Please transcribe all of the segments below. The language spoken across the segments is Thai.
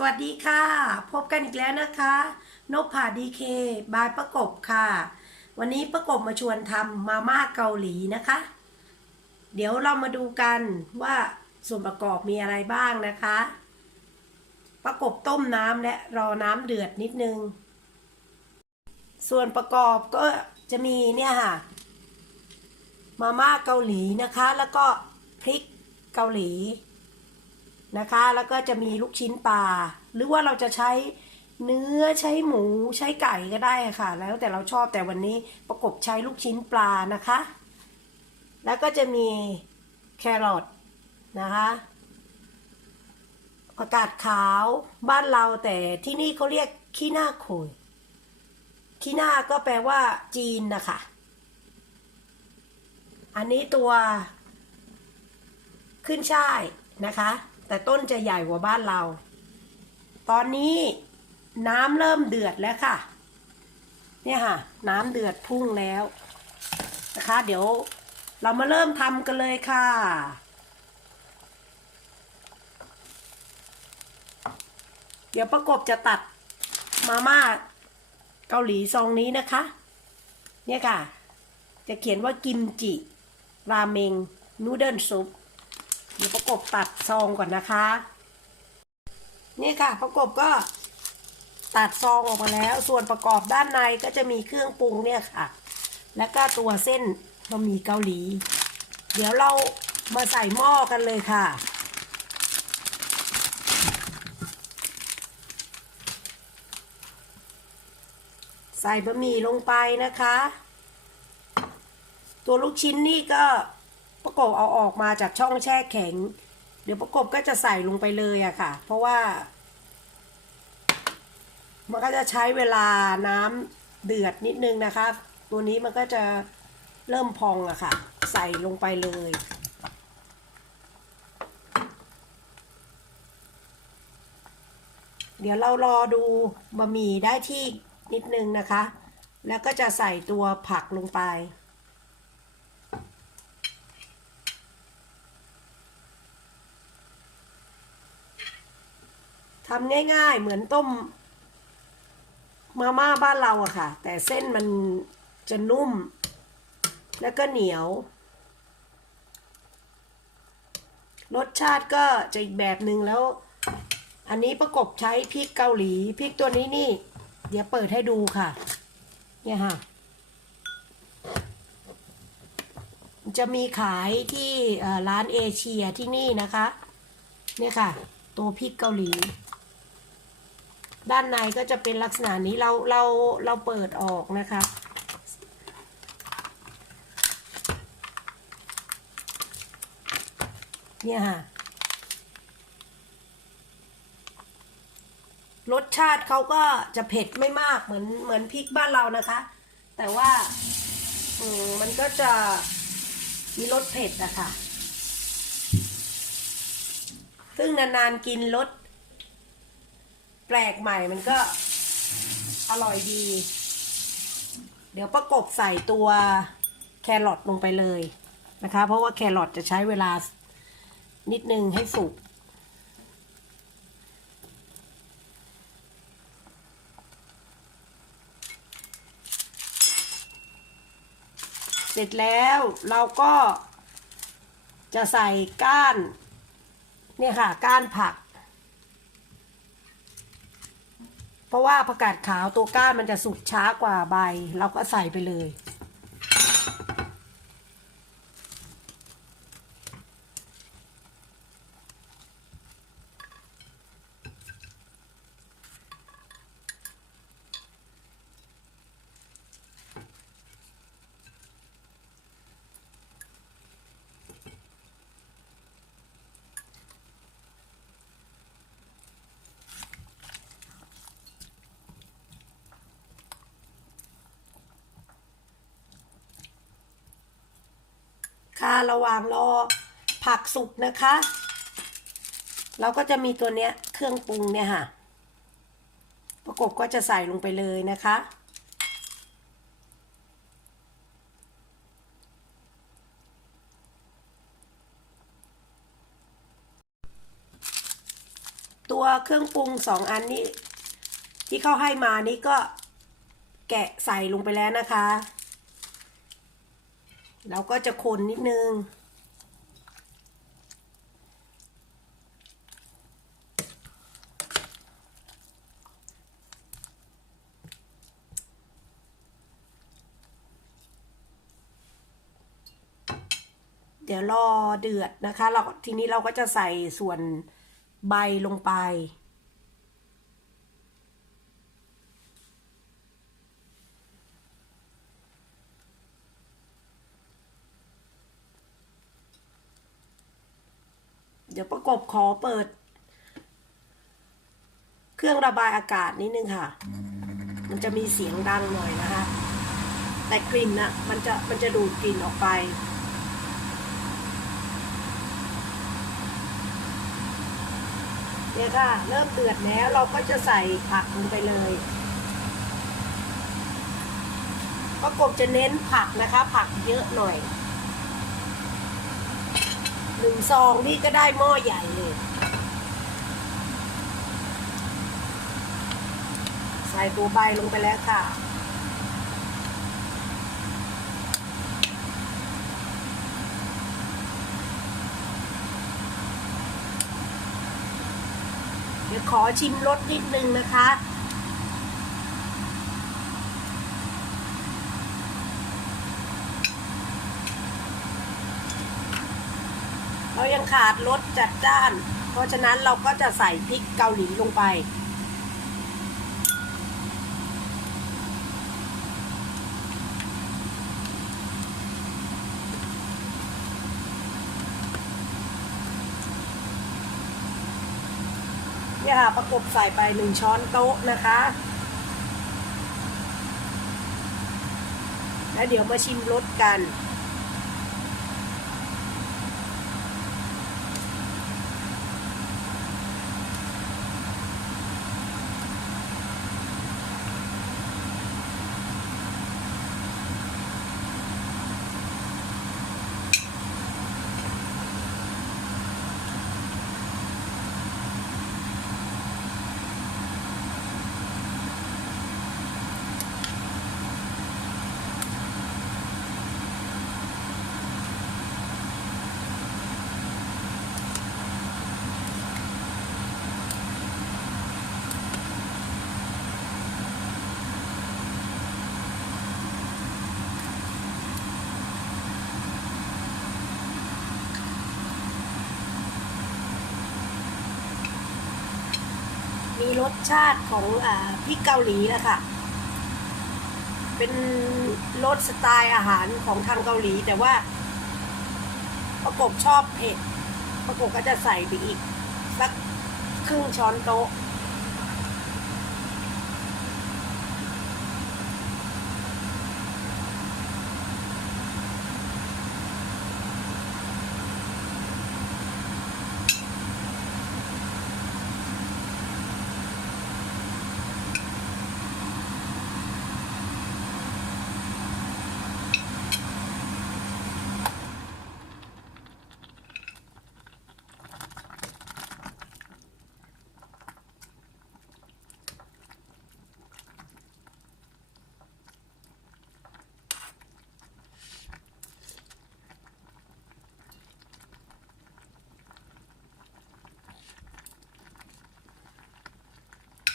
สวัสดีค่ะ พบกันอีกแล้วนะคะนกผ่าดีเคบายประกบค่ะ วันนี้ประกบมาชวนทำมาม่าเกาหลีนะคะ เดี๋ยวเรามาดูกันว่าส่วนประกอบมีอะไรบ้างนะคะ ประกบต้มน้ำและรอน้ำเดือดนิดนึง ส่วนประกอบก็จะมีเนี่ยค่ะ มาม่าเกาหลีนะคะ แล้วก็พริกเกาหลี นะคะ แล้วก็จะมีลูกชิ้นปลา หรือว่าเราจะใช้เนื้อใช้หมูใช้ไก่ก็ได้ค่ะ แล้วแต่เราชอบแต่วันนี้ประกบใช้ลูกชิ้นปลานะคะ แล้วก็จะมีแครอทนะคะผักกาดขาวบ้านเราแต่ที่นี่เขาเรียกขี้หน้าโขยขี้หน้าก็แปลว่าจีนนะคะ อันนี้ตัวขึ้นช่ายนะคะ แต่ต้นจะใหญ่กว่าบ้านเรา ตอนนี้น้ำเริ่มเดือดแล้วค่ะ เนี่ยค่ะ น้ำเดือดพุ่งแล้วนะคะ เดี๋ยวเรามาเริ่มทำกันเลยค่ะเดี๋ยวประกบจะตัดมาม่าเกาหลีซองนี้นะคะ เนี่ยค่ะ จะเขียนว่ากิมจิ ราเมงนูเดิลซุป เดี๋ยวประกบตัดซองก่อนนะคะ นี่ค่ะประกบก็ตัดซองออกมาแล้ว ส่วนประกอบด้านในก็จะมีเครื่องปรุงเนี่ยค่ะ แล้วก็ตัวเส้นบะหมี่เกาหลี เดี๋ยวเรามาใส่หม้อกันเลยค่ะใส่บะหมี่ลงไปนะคะ ตัวลูกชิ้นนี่ก็ ประกบเอาออกมาจากช่องแช่แข็ง เดี๋ยวประกบก็จะใส่ลงไปเลยอะค่ะ เพราะว่า มันก็จะใช้เวลาน้ำเดือดนิดนึงนะคะ ตัวนี้มันก็จะเริ่มพองอะค่ะ ใส่ลงไปเลยเดี๋ยวเรารอดูบะหมี่ได้ที่นิดนึงนะคะ แล้วก็จะใส่ตัวผักลงไป ทำง่าย ๆ เหมือนต้มมาม่าบ้านเราอะค่ะ แต่เส้นมันจะนุ่ม แล้วก็เหนียว รสชาติก็จะอีกแบบหนึ่งแล้ว อันนี้ประกบใช้พริกเกาหลีพริกตัวนี้นี่ เดี๋ยวเปิดให้ดูค่ะ เนี่ยค่ะ จะมีขายที่ร้านเอเชียที่นี่นะคะ เนี่ยค่ะ ตัวพริกเกาหลี ด้านในก็จะเป็นลักษณะนี้เราเราเราเปิดออกนะคะเนี่ยค่ะรสชาติเขาก็จะเผ็ดไม่มากเหมือนเหมือนพริกบ้านเรานะคะ แต่ว่าอืมมันก็จะมีรสเผ็ดอะค่ะซึ่งนานๆกินรส แปลกใหม่มันก็อร่อยดี เดี๋ยวประกบใส่ตัวแครอทลงไปเลยนะคะ เพราะว่าแครอทจะใช้เวลานิดนึงให้สุกเสร็จแล้วเราก็จะใส่ก้าน เนี่ยค่ะ ก้านผัก เพราะว่าผักกาดขาวตัวก้านมันจะสุกช้ากว่าใบ เราก็ใส่ไปเลย ค่ะระหว่างรอผักสุกนะคะ เราก็จะมีตัวเนี้ยเครื่องปรุงเนี่ยค่ะ ประกบก็จะใส่ลงไปเลยนะคะ ตัวเครื่องปรุงสองอันนี้ ที่เขาให้มานี่ก็แกะใส่ลงไปแล้วนะคะ เราก็จะคนนิดนึง เดี๋ยวรอเดือดนะคะเราทีนี้เราก็จะใส่ส่วนใบลงไป ดี๋ยวประกบขอเปิด เครื่องระบายอากาศนิดนึงค่ะ มันจะมีเสียงดังหน่อยนะคะ แต่กลิ่นนะมันจะมันจะดูดกลิ่นออกไปเนี่ยค่ะเริ่มเดือดแล้วเราก็จะใส่ผักลงไปเลยประกบจะเน้นผักนะคะ ผักเยอะหน่อย หนึ่งซองนี่ก็ได้หม้อใหญ่เลยใส่ตัวใบลงไปแล้วค่ะ เดี๋ยวขอชิมรสนิดนึงนะคะ เรายังขาดรสจัดจ้าน เพราะฉะนั้นเราก็จะใส่พริกเกาหลีลงไป เนี่ยค่ะประกบใส่ไปหนึ่งช้อนโต๊ะนะคะแล้วเดี๋ยวมาชิมรสกัน รสชาติของอพริกเกาหลีนะคะเป็นรสสไตล์อาหารของทางเกาหลี แต่ว่า ประกบชอบเผ็ด ประกบก็จะใส่ไปอีกสักครึ่งช้อนโต๊ะ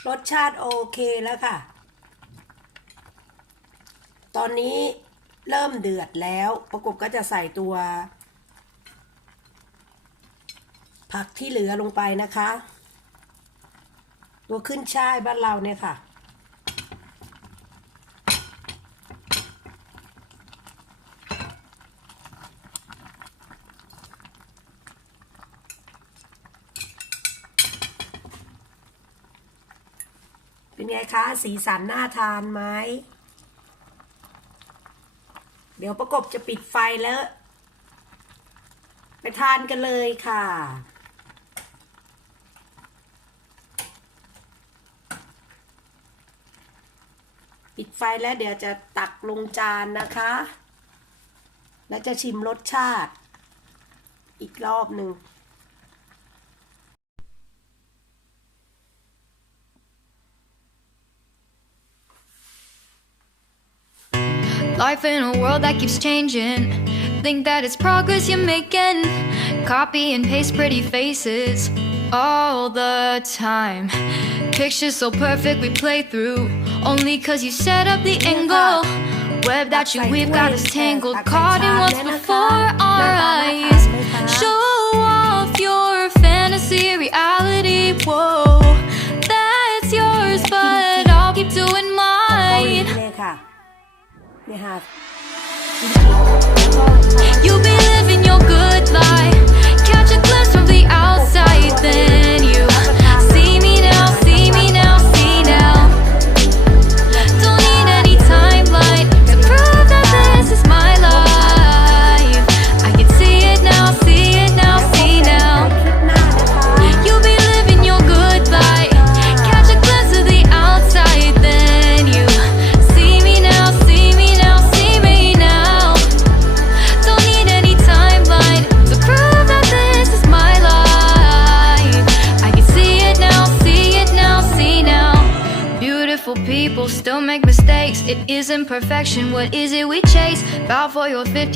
รสชาติโอเคแล้วค่ะ ตอนนี้เริ่มเดือดแล้ว ประกบก็จะใส่ตัว ผักที่เหลือลงไปนะคะ ตัวขึ้นช่ายบ้านเราเนี่ยค่ะ ไงคะ สีสันน่าทานไหม เดี๋ยวประกบจะปิดไฟแล้ว ไปทานกันเลยค่ะปิดไฟแล้วเดี๋ยวจะตักลงจานนะคะ แล้วจะชิมรสชาติ อีกรอบหนึ่ง Life in a world that keeps changing. Think that it's progress you're making. Copy and paste pretty faces all the time. Pictures so perfect we play through. Only cause you set up the angle. Web that you weave got us tangled. Caught in what's before our eyes. Show off your fantasy reality. Whoa, you have. imperfection What is it we chase? Bow for your 15